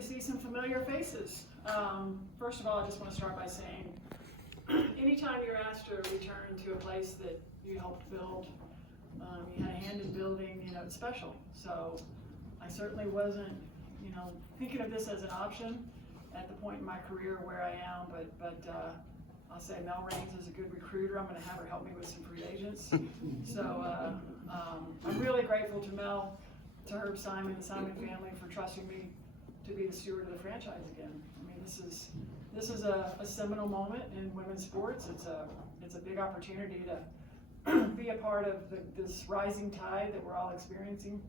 to see some familiar faces. First of all, I just want to start by saying, anytime you're asked to return to a place that you helped build, you had a hand in building, it's special. So I certainly wasn't, thinking of this as an option at the point in my career where I am, but I'll say Mel Raines is a good recruiter. I'm going to have her help me with some free agents. So I'm really grateful to Mel, to Herb Simon, the Simon family, for trusting me to be the steward of the franchise again. I mean, this is a seminal moment in women's sports. It's a big opportunity to be a part of this rising tide that we're all experiencing.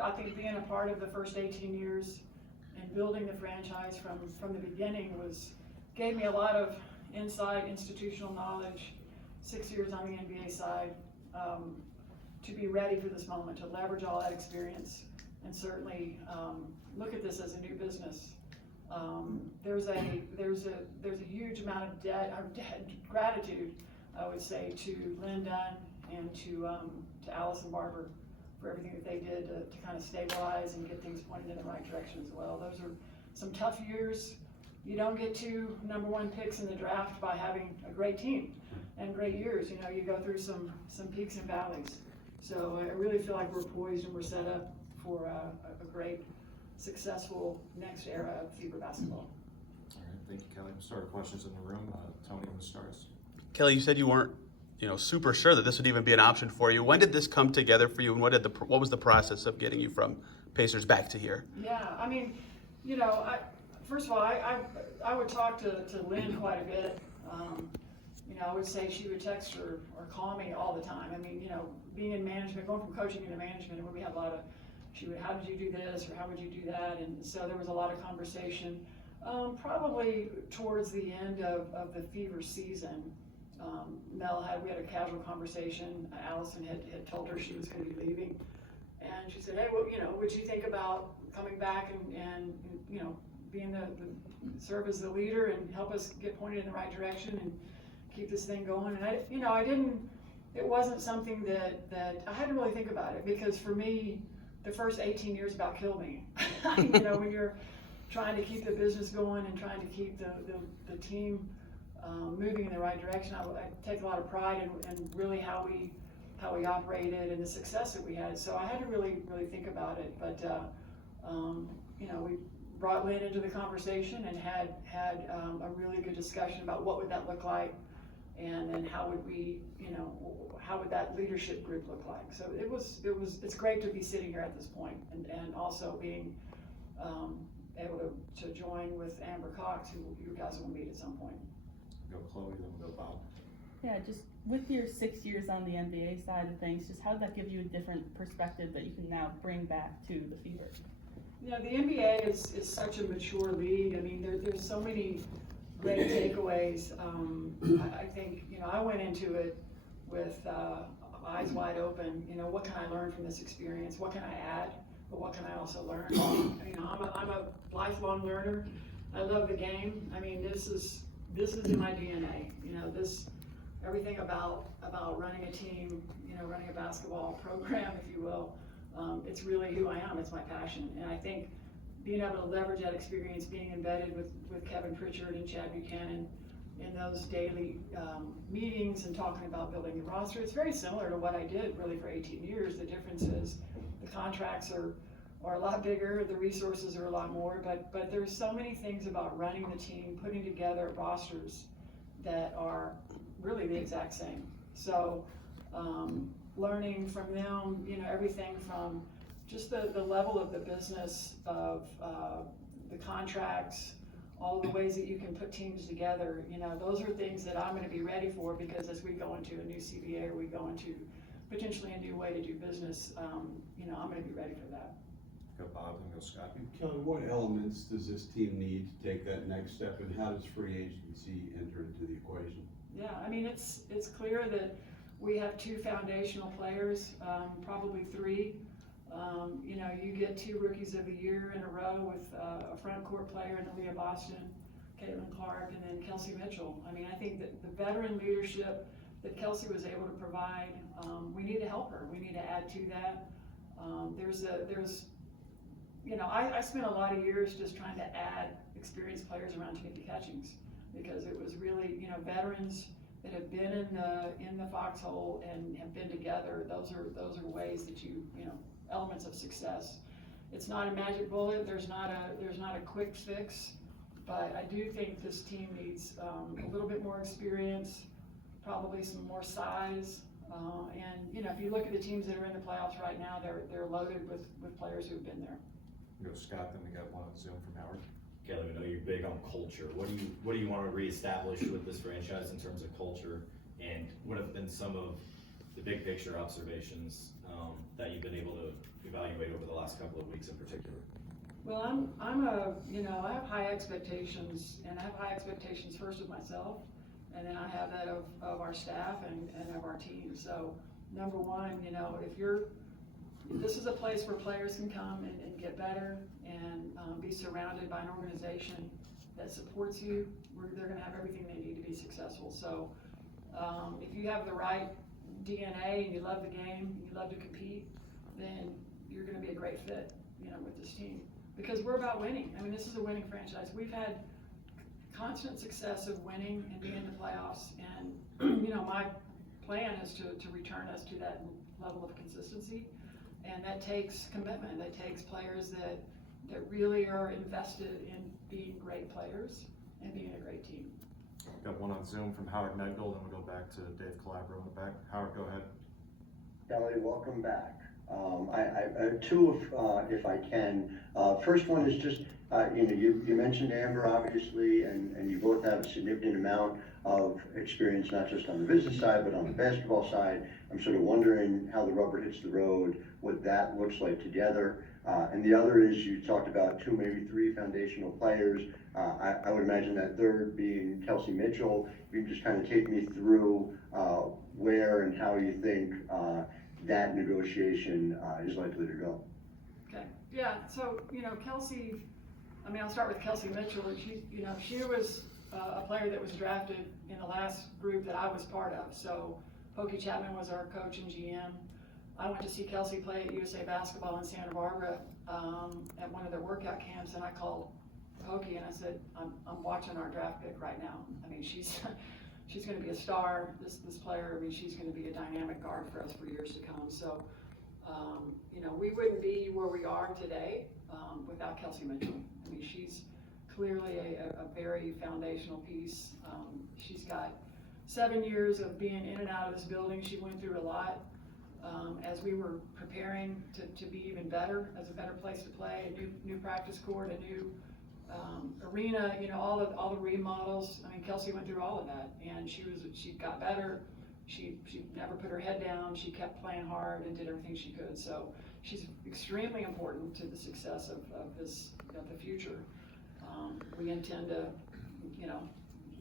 I think being a part of the first 18 years and building the franchise from the beginning gave me a lot of inside institutional knowledge, 6 years on the NBA side, to be ready for this moment, to leverage all that experience, and certainly look at this as a new business. There's a huge amount of gratitude, I would say, to Lynn Dunn and to Allison Barber for everything that they did to kind of stabilize and get things pointed in the right direction as well. Those are some tough years. You don't get 2 number 1 picks in the draft by having a great team and great years. You go through some peaks and valleys. So I really feel like we're poised and we're set up for a great, successful next era of Fever basketball. All right, thank you, Kelly. We'll start with questions in the room. Tony, who starts? Kelly, you said you weren't, super sure that this would even be an option for you. When did this come together for you, and what was the process of getting you from Pacers back to here? Yeah, I mean, first of all, I would talk to Lynn quite a bit. I would say she would text or call me all the time. I mean, being in management, going from coaching into management, where we had a lot of, how did you do this, or how would you do that? And so there was a lot of conversation. Probably towards the end of the Fever season, we had a casual conversation. Allison had told her she was going to be leaving, and she said, "Hey, well, would you think about coming back and being serve as the leader and help us get pointed in the right direction and keep this thing going?" And I didn't. It wasn't something that I had to really think about it, because for me, the first 18 years about killed me. When you're trying to keep the business going and trying to keep the team moving in the right direction, I take a lot of pride in really how we operated and the success that we had. So I had to really think about it. But we brought Lynn into the conversation and had a really good discussion about what would that look like, and then how would that leadership group look like. So it's great to be sitting here at this point, and also being able to join with Amber Cox, who you guys will meet at some point. Go Chloe, then we'll go Bob. Yeah, just with your 6 years on the NBA side of things, just how did that give you a different perspective that you can now bring back to the Fever? The NBA is such a mature league. I mean, there's so many great takeaways. I think, I went into it with eyes wide open. What can I learn from this experience? What can I add? But what can I also learn? I'm a lifelong learner. I love the game. I mean, this is in my DNA. Everything about running a team, running a basketball program, if you will. It's really who I am. It's my passion. And I think being able to leverage that experience, being embedded with Kevin Pritchard and Chad Buchanan in those daily meetings and talking about building the roster, it's very similar to what I did really for 18 years. The difference is the contracts are a lot bigger, the resources are a lot more, but there's so many things about running the team, putting together rosters that are really the exact same. So learning from them, everything from just the level of the business, of the contracts, all the ways that you can put teams together, those are things that I'm going to be ready for, because as we go into a new CBA, or we go into potentially a new way to do business, I'm going to be ready for that. Go Bob, then go Scott. Kelly, what elements does this team need to take that next step, and how does free agency enter into the equation? Yeah, I mean, it's clear that we have 2 foundational players, probably 3. You get 2 rookies of the year in a row with a front court player in Aaliyah Boston, Caitlin Clark, and then Kelsey Mitchell. I mean, I think that the veteran leadership that Kelsey was able to provide, we need to help her. We need to add to that. There's you know, I spent a lot of years just trying to add experienced players around Timothy Catchings, because it was really, you know, veterans that have been in the foxhole and have been together. Those are ways that you know, elements of success. It's not a magic bullet. There's not a quick fix, but I do think this team needs a little bit more experience, probably some more size. And you know, if you look at the teams that are in the playoffs right now, they're loaded with players who've been there. Go Scott, then we got one on Zoom from Howard. Kelly, we know you're big on culture. What do you want to reestablish with this franchise in terms of culture? And what have been some of the big picture observations that you've been able to evaluate over the last couple of weeks in particular? Well, I have high expectations, and I have high expectations first of myself, and then I have that of our staff and of our team. So number one, you know, this is a place where players can come and get better and be surrounded by an organization that supports you, where they're gonna have everything they need to be successful. So if you have the right DNA and you love the game, and you love to compete, then you're gonna be a great fit, you know, with this team. Because we're about winning. I mean, this is a winning franchise. We've had constant success of winning and being in the playoffs, and you know, my plan is to return us to that level of consistency, and that takes commitment. That takes players that really are invested in being great players and being a great team. Got one on Zoom from Howard Megdal, then we'll go back to Dave Calabro in the back. Howard, go ahead. Kelly, welcome back. I have two, if I can. First one is just, you know, you mentioned Amber, obviously, and you both have a significant amount of experience, not just on the business side, but on the basketball side. I'm sort of wondering how the rubber hits the road, what that looks like together. And the other is, you talked about 2, maybe 3 foundational players. I would imagine that third being Kelsey Mitchell. If you can just kind of take me through where and how you think that negotiation is likely to go. Okay, yeah, so, you know, Kelsey, I mean, I'll start with Kelsey Mitchell. She was a player that was drafted in the last group that I was part of. So Pokey Chapman was our coach and GM. I went to see Kelsey play at USA Basketball in Santa Barbara at one of their workout camps, and I called Pokey and I said, I'm watching our draft pick right now. I mean, she's going to be a star, this player. I mean, she's going to be a dynamic guard for us for years to come. So, you know, we wouldn't be where we are today without Kelsey Mitchell. I mean, she's clearly a very foundational piece. She's got 7 years of being in and out of this building. She went through a lot as we were preparing to be even better, as a better place to play, a new practice court, a new arena, you know, all the remodels. I mean, Kelsey went through all of that, and she got better. She never put her head down. She kept playing hard and did everything she could. So she's extremely important to the success of the future. We intend to, you know,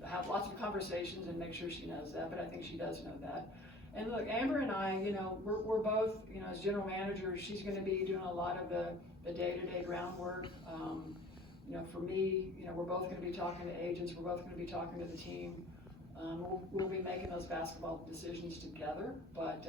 have lots of conversations and make sure she knows that, but I think she does know that. And look, Amber and I, you know, we're both, you know, as general managers, she's going to be doing a lot of the day-to-day groundwork. You know, for me, you know, we're both going to be talking to agents. We're both going to be talking to the team. We'll be making those basketball decisions together, but,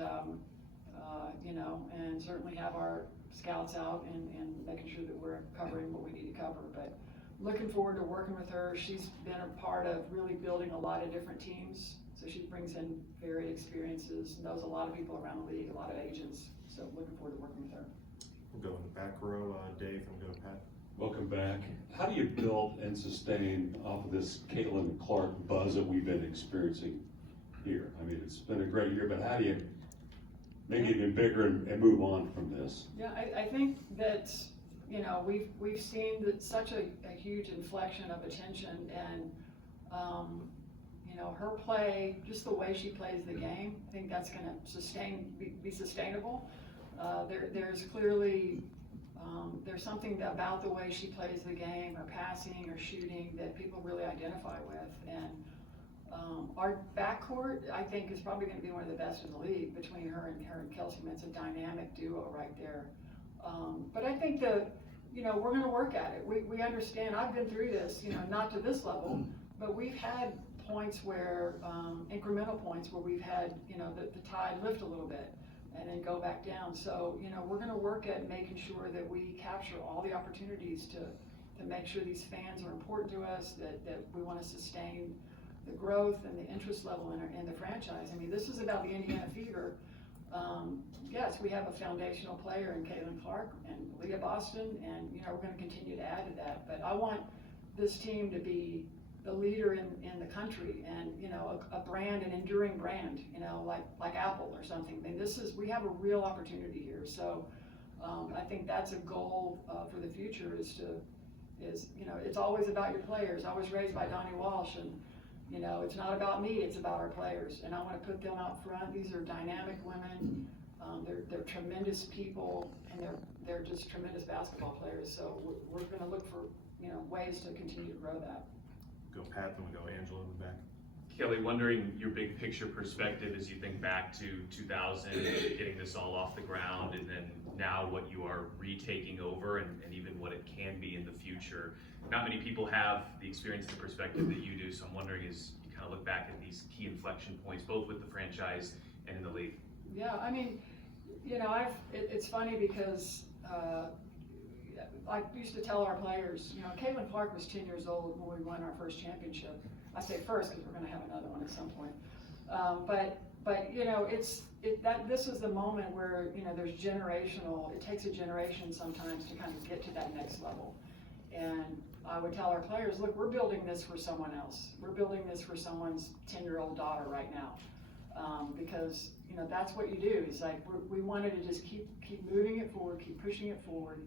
you know, and certainly have our scouts out and making sure that we're covering what we need to cover. But looking forward to working with her. She's been a part of really building a lot of different teams. So she brings in varied experiences, knows a lot of people around the league, a lot of agents. So looking forward to working with her. We'll go in the back row, Dave, and we'll go to Pat. Welcome back. How do you build and sustain off of this Caitlin Clark buzz that we've been experiencing here? I mean, it's been a great year, but how do you make it even bigger and move on from this? Yeah, I think that, you know, we've seen that such a huge inflection of attention, and you know, her play, just the way she plays the game, I think that's going to be sustainable. There's clearly there's something about the way she plays the game, or passing or shooting, that people really identify with. And our backcourt, I think, is probably going to be one of the best in the league between her and Kelsey. It's a dynamic duo right there. But I think you know, we're going to work at it. We understand. I've been through this, you know, not to this level, but we've had points where incremental points where we've had, you know, the tide lift a little bit. and then go back down. So, you know, we're gonna work at making sure that we capture all the opportunities to make sure these fans are important to us, that we wanna sustain the growth and the interest level in the franchise. I mean, this is about the Indiana Fever. Yes, we have a foundational player in Caitlin Clark and Leah Boston, and, you know, we're gonna continue to add to that. But I want this team to be the leader in the country, and, you know, a brand, an enduring brand, you know, like Apple or something. I mean, we have a real opportunity here. So I think that's a goal for the future is, you know, it's always about your players. I was raised by Donnie Walsh, and, you know, it's not about me, it's about our players. And I want to put them out front. These are dynamic women. They're tremendous people, and they're just tremendous basketball players. So we're going to look for, you know, ways to continue to grow that. Go Pat, then we go Angela in the back. Kelly, wondering your big picture perspective as you think back to 2000, getting this all off the ground, and then now what you are retaking over, and even what it can be in the future. Not many people have the experience and the perspective that you do, so I'm wondering as you kind of look back at these key inflection points, both with the franchise and in the league. Yeah, I mean, you know, it's funny because I used to tell our players, you know, Caitlin Clark was 10 years old when we won our first championship. I say first because we're going to have another one at some point. But you know, this is the moment where, you know, there's generational. It takes a generation sometimes to kind of get to that next level. And I would tell our players, look, we're building this for someone else. We're building this for someone's 10-year-old daughter right now. Because, you know, that's what you do. It's like we wanted to just keep moving it forward, keep pushing it forward,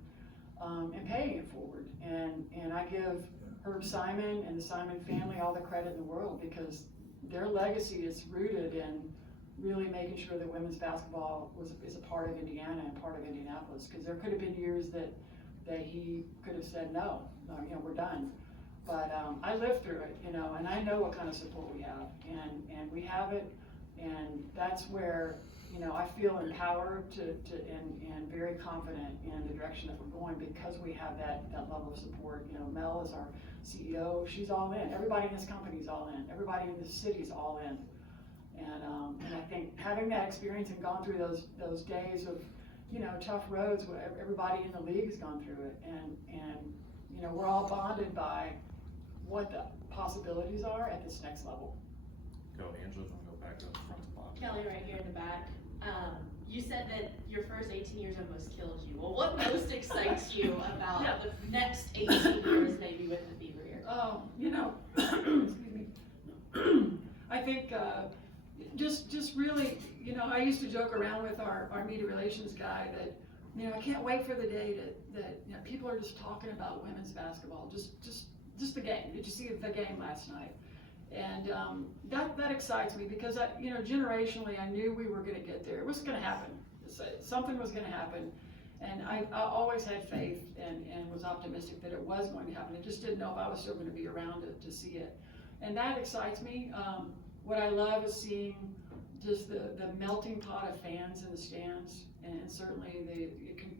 and paying it forward. And I give Herb Simon and the Simon family all the credit in the world, because their legacy is rooted in really making sure that women's basketball is a part of Indiana and part of Indianapolis. Because there could have been years that he could have said no, you know, we're done. But I lived through it, you know, and I know what kind of support we have, and we have it. And that's where, you know, I feel empowered and very confident in the direction that we're going, because we have that level of support. You know, Mel is our CEO, she's all in. Everybody in this company is all in. Everybody in this city is all in. And I think having that experience and gone through those days of, you know, tough roads, where everybody in the league has gone through it, and you know, we're all bonded by what the possibilities are at this next level. Go Angela, then we go back up front to Bob. Kelly, right here in the back. You said that your first 18 years almost killed you. Well, what most excites you about the next 18 years maybe with the Fever here? Oh, you know, excuse me. I think just really, you know, I used to joke around with our media relations guy that, you know, I can't wait for the day that you know, people are just talking about women's basketball, just the game. Did you see the game last night? And that excites me, because you know, generationally, I knew we were going to get there. It was going to happen. Something was going to happen, and I always had faith and was optimistic that it was going to happen. I just didn't know if I was still going to be around to see it, and that excites me. What I love is seeing just the melting pot of fans in the stands, and certainly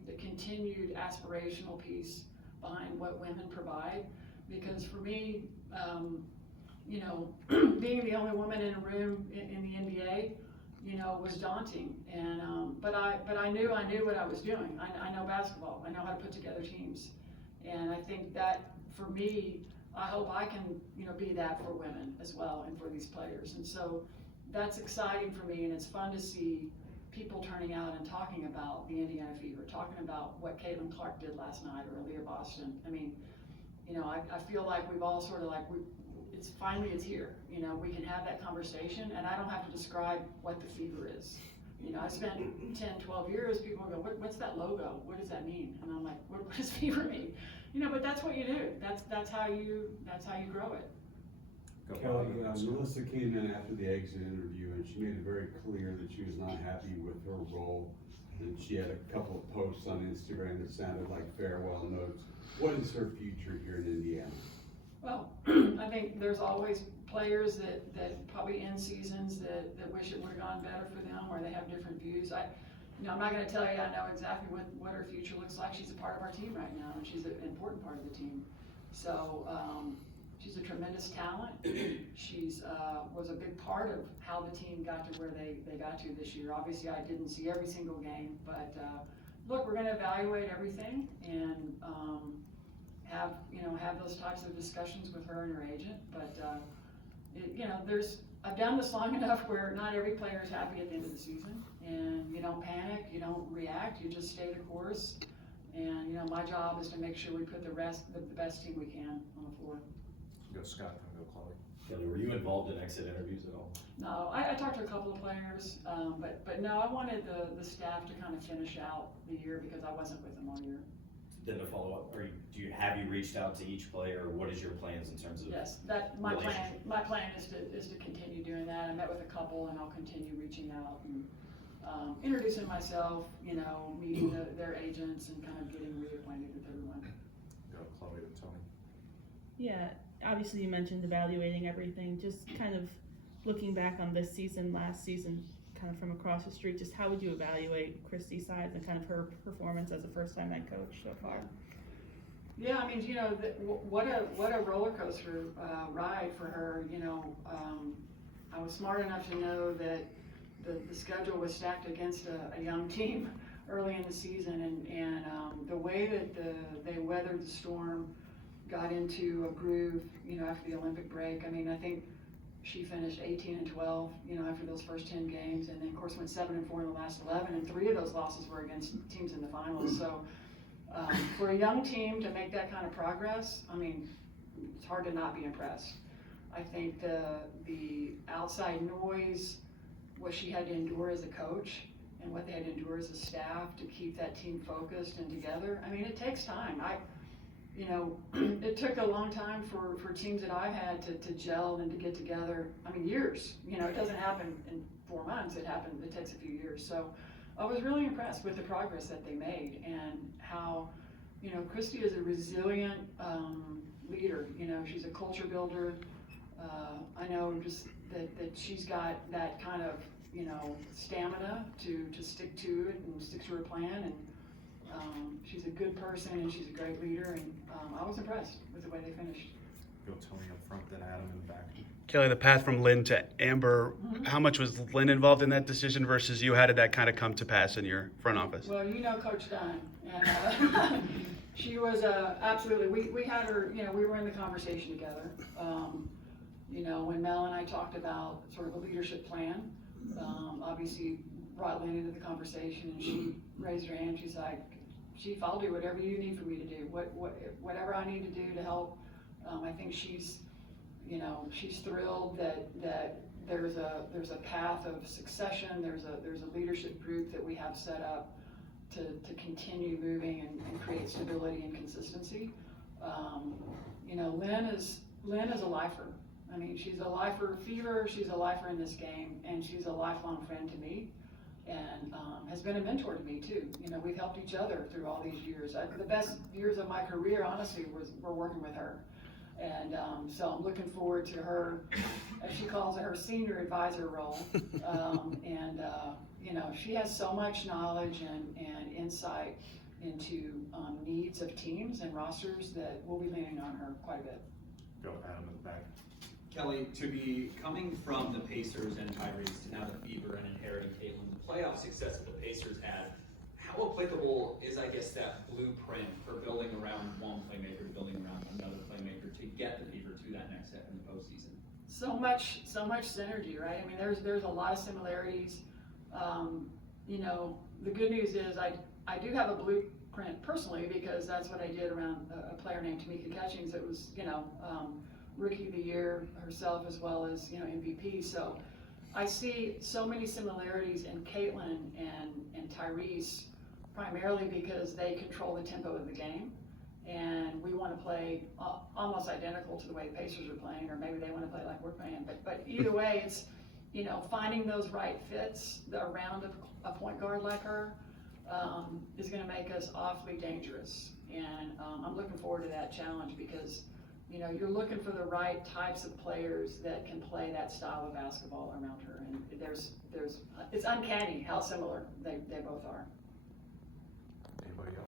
the continued aspirational piece behind what women provide. Because for me, you know, being the only woman in a room in the NBA, you know, was daunting. And but I knew what I was doing. I know basketball. I know how to put together teams. And I think that for me, I hope I can, you know, be that for women as well and for these players. And so that's exciting for me, and it's fun to see people turning out and talking about the Indiana Fever, talking about what Caitlin Clark did last night, or Leah Boston. I mean, you know, I feel like we've all sort of like, it's here. You know, we can have that conversation, and I don't have to describe what the Fever is. You know, I spent 10, 12 years, people go, what's that logo? What does that mean? And I'm like, what does Fever mean? You know, but that's what you do. That's how you grow it. Go Kelly, Bob. Melissa came in after the exit interview, and she made it very clear that she was not happy with her role. And she had a couple of posts on Instagram that sounded like farewell notes. What is her future here in Indiana? Well, I think there's always players that probably end seasons that wish it would have gone better for them, or they have different views. You know, I'm not going to tell you I know exactly what her future looks like. She's a part of our team right now, and she's an important part of the team. So She's a tremendous talent. She's was a big part of how the team got to where they got to this year. Obviously, I didn't see every single game, but look, we're going to evaluate everything and have those types of discussions with her and her agent. But I've done this long enough where not every player is happy at the end of the season, and you don't panic, you don't react, you just stay the course. And my job is to make sure we put the best team we can on the floor. Go Scott, then go Chloe. Kelly, were you involved in exit interviews at all? No, I talked to a couple of players, but no, I wanted the staff to kind of finish out the year because I wasn't with them all year. Then to follow up, have you reached out to each player, or what is your plans in terms of? Yes, my plan is to continue doing that. I met with a couple, and I'll continue reaching out and introducing myself, meeting their agents, and kind of getting reacquainted with everyone. Go Chloe, then Tony. Yeah, obviously you mentioned evaluating everything, just kind of looking back on this season, last season, kind of from across the street, just how would you evaluate Christy's side and kind of her performance as a first-time head coach so far? Yeah, I mean, what a roller coaster ride for her. I was smart enough to know that the schedule was stacked against a young team early in the season, and the way that they weathered the storm, got into a groove, after the Olympic break. I mean, I think she finished 18-12, after those first 10 games, and then of course went 7-4 in the last 11, and 3 of those losses were against teams in the finals. So for a young team to make that kind of progress, I mean, it's hard to not be impressed. I think the outside noise, what she had to endure as a coach, and what they had to endure as a staff to keep that team focused and together. I mean, it takes time. It took a long time for teams that I had to gel and to get together. I mean, years. It doesn't happen in 4 months. It takes a few years. So I was really impressed with the progress that they made and how, Christy is a resilient leader. She's a culture builder. I know just that she's got that kind of, stamina to stick to it and stick to her plan. And she's a good person and she's a great leader, and I was impressed with the way they finished. Go Tony up front, then Adam in the back. Kelly, the path from Lynn to Amber, how much was Lynn involved in that decision versus you? How did that kind of come to pass in your front office? Well, Coach Dunn, and she was absolutely, we had her, we were in the conversation together. When Mel and I talked about sort of a leadership plan, obviously brought Lynn into the conversation, and she raised her hand. She's like, Chief, I'll do whatever you need for me to do. Whatever I need to do to help. I think she's thrilled that there's a path of succession. There's a leadership group that we have set up to continue moving and create stability and consistency. Lynn is a lifer. I mean, she's a lifer fever. She's a lifer in this game, and she's a lifelong friend to me, and has been a mentor to me too. We've helped each other through all these years. The best years of my career, honestly, were working with her. And so I'm looking forward to her, as she calls it, her senior advisor role. She has so much knowledge and insight into needs of teams and rosters that we'll be leaning on her quite a bit. Go Adam in the back. Kelly, to be coming from the Pacers and Tyrese to now the Fever and inheriting Caitlin, the playoff success that the Pacers had, how applicable is, I guess, that blueprint for building around one playmaker to building around another playmaker to get the Fever to that next step in the postseason? So much synergy, right? I mean, there's a lot of similarities. The good news is I do have a blueprint personally, because that's what I did around a player named Tamika Catchings. It was, Rookie of the Year herself, as well as, MVP. So I see so many similarities in Caitlin and Tyrese, primarily because they control the tempo of the game, and we want to play almost identical to the way the Pacers are playing, or maybe they want to play like we're playing. But either way, it's finding those right fits around a point guard like her is going to make us awfully dangerous, and I'm looking forward to that challenge, because you're looking for the right types of players that can play that style of basketball around her, and it's uncanny how similar they both are. Anybody else?